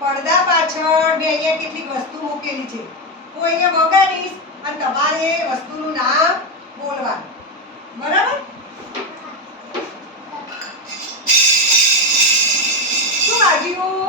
પડદા પાછળ મેં અહીંયા કેટલીક વસ્તુ મૂકેલી છે. હું અહીંયા વગાડીશ અને તમારે એ વસ્તુનું નામ બોલવાનું. બરાબર? શું વાગ્યું?